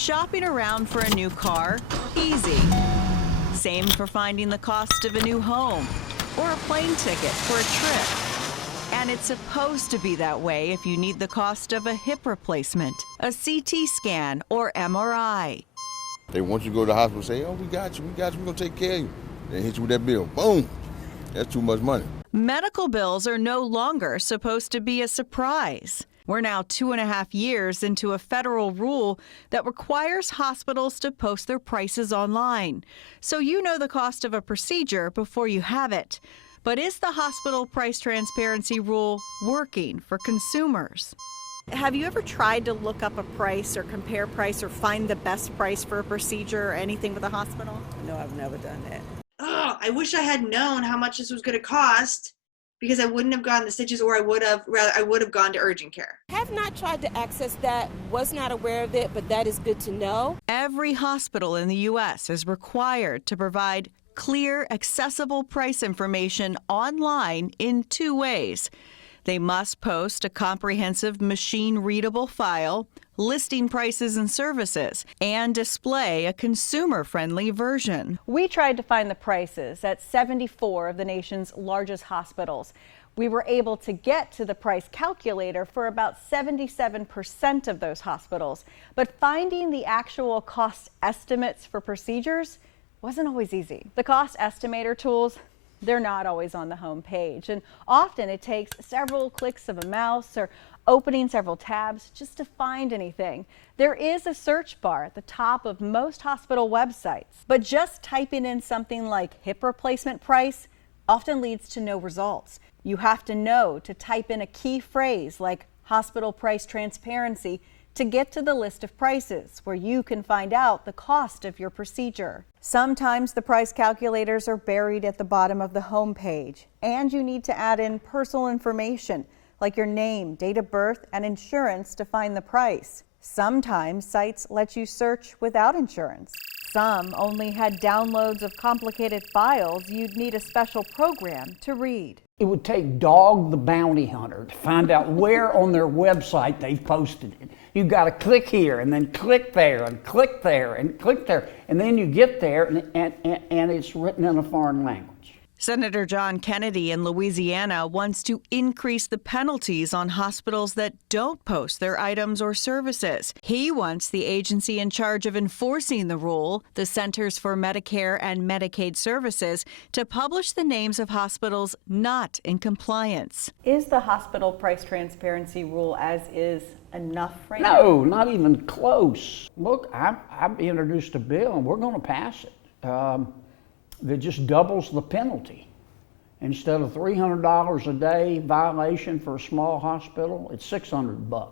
Shopping around for a new car? Easy. Same for finding the cost of a new home or a plane ticket for a trip. And it's supposed to be that way if you need the cost of a hip replacement, a CT scan, or MRI. They want you to go to the hospital and say, oh, we got you, we're going to take care of you. They hit you with that bill. Boom. That's too much money. Medical bills are no longer supposed to be a surprise. We're now 2.5 years into a federal rule that requires hospitals to post their prices online, so you know the cost of a procedure before you have it. But is the hospital price transparency rule working for consumers? Have you ever tried to look up a price or compare price or find the best price for a procedure or anything with a hospital? No, I've never done that. Oh, I wish I had known how much this was going to cost, because I wouldn't have gotten the stitches, or I would have gone to urgent care. Have not tried to access that, was not aware of it, but that is good to know. Every hospital in the U.S. is required to provide clear, accessible price information online in 2 ways. They must post a comprehensive machine-readable file listing prices and services, and display a consumer-friendly version. We tried to find the prices at 74 of the nation's largest hospitals. We were able to get to the price calculator for about 77% of those hospitals, but finding the actual cost estimates for procedures wasn't always easy. The cost estimator tools, they're not always on the home page, and often it takes several clicks of a mouse or opening several tabs just to find anything. There is a search bar at the top of most hospital websites, but just typing in something like hip replacement price often leads to no results. You have to know to type in a key phrase like hospital price transparency to get to the list of prices where you can find out the cost of your procedure. Sometimes the price calculators are buried at the bottom of the home page, and you need to add in personal information like your name, date of birth, and insurance to find the price. Sometimes sites let you search without insurance. Some only had downloads of complicated files you'd need a special program to read. It would take Dog the Bounty Hunter to find out where on their website they've posted it. You've got to click here and then click there and click there and click there. And then you get there and it's written in a foreign language. Senator John Kennedy in Louisiana wants to increase the penalties on hospitals that don't post their items or services. He wants the agency in charge of enforcing the rule, the Centers for Medicare and Medicaid Services, to publish the names of hospitals not in compliance. Is the hospital price transparency rule as is enough right now? No, not even close. Look, I've introduced a bill and we're going to pass it. That just doubles the penalty. Instead of $300 a day violation for a small hospital, it's $600.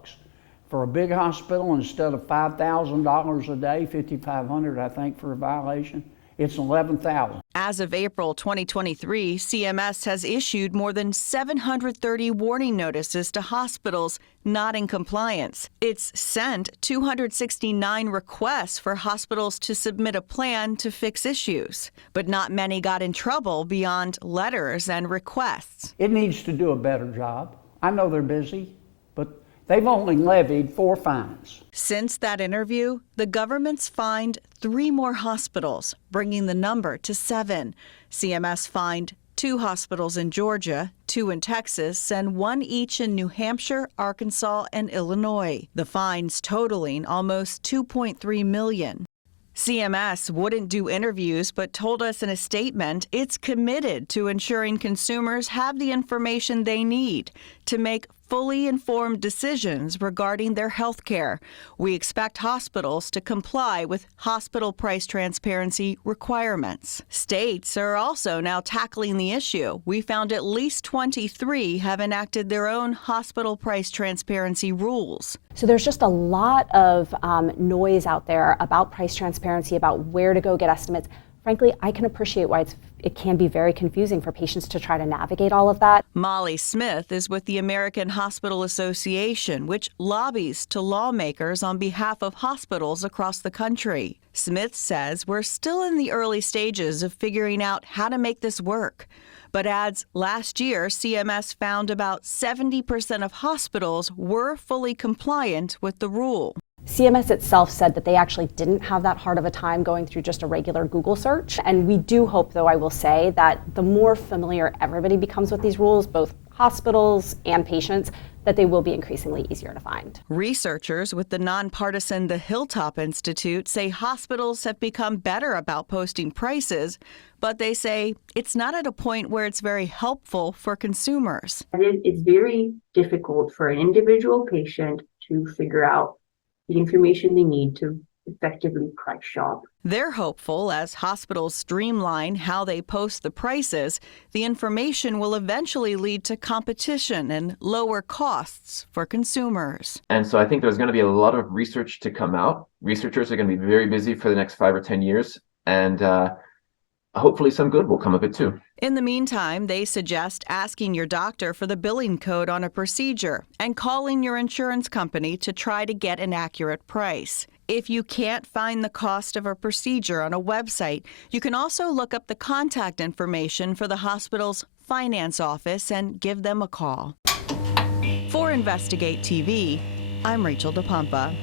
For a big hospital, instead of $5,000 a day, $5,500 I think for a violation, it's $11,000. As of April 2023, CMS has issued more than 730 warning notices to hospitals not in compliance. It's sent 269 requests for hospitals to submit a plan to fix issues, but not many got in trouble beyond letters and requests. It needs to do a better job. I know they're busy, but they've only levied 4 fines. Since that interview, the government's fined 3 more hospitals, bringing the number to 7. CMS fined 2 hospitals in Georgia, 2 in Texas, and 1 each in New Hampshire, Arkansas, and Illinois. The fines totaling almost $2.3 million. CMS wouldn't do interviews, but told us in a statement it's committed to ensuring consumers have the information they need to make fully informed decisions regarding their health care. We expect hospitals to comply with hospital price transparency requirements. States are also now tackling the issue. We found at least 23 have enacted their own hospital price transparency rules. So there's just a lot of noise out there about price transparency, about where to go get estimates. Frankly, I can appreciate why it can be very confusing for patients to try to navigate all of that. Molly Smith is with the American Hospital Association, which lobbies to lawmakers on behalf of hospitals across the country. Smith says we're still in the early stages of figuring out how to make this work, but adds last year CMS found about 70% of hospitals were fully compliant with the rule. CMS itself said that they actually didn't have that hard of a time going through just a regular Google search. And we do hope, though, I will say, that the more familiar everybody becomes with these rules, both hospitals and patients, that they will be increasingly easier to find. Researchers with the nonpartisan The Hilltop Institute say hospitals have become better about posting prices, but they say it's not at a point where it's very helpful for consumers. It's very difficult for an individual patient to figure out the information they need to effectively price shop. They're hopeful as hospitals streamline how they post the prices, the information will eventually lead to competition and lower costs for consumers. And so I think there's going to be a lot of research to come out. Researchers are going to be very busy for the next 5 or 10 years, and hopefully some good will come of it too. In the meantime, they suggest asking your doctor for the billing code on a procedure and calling your insurance company to try to get an accurate price. If you can't find the cost of a procedure on a website, you can also look up the contact information for the hospital's finance office and give them a call. For Investigate TV, I'm Rachel DePompa.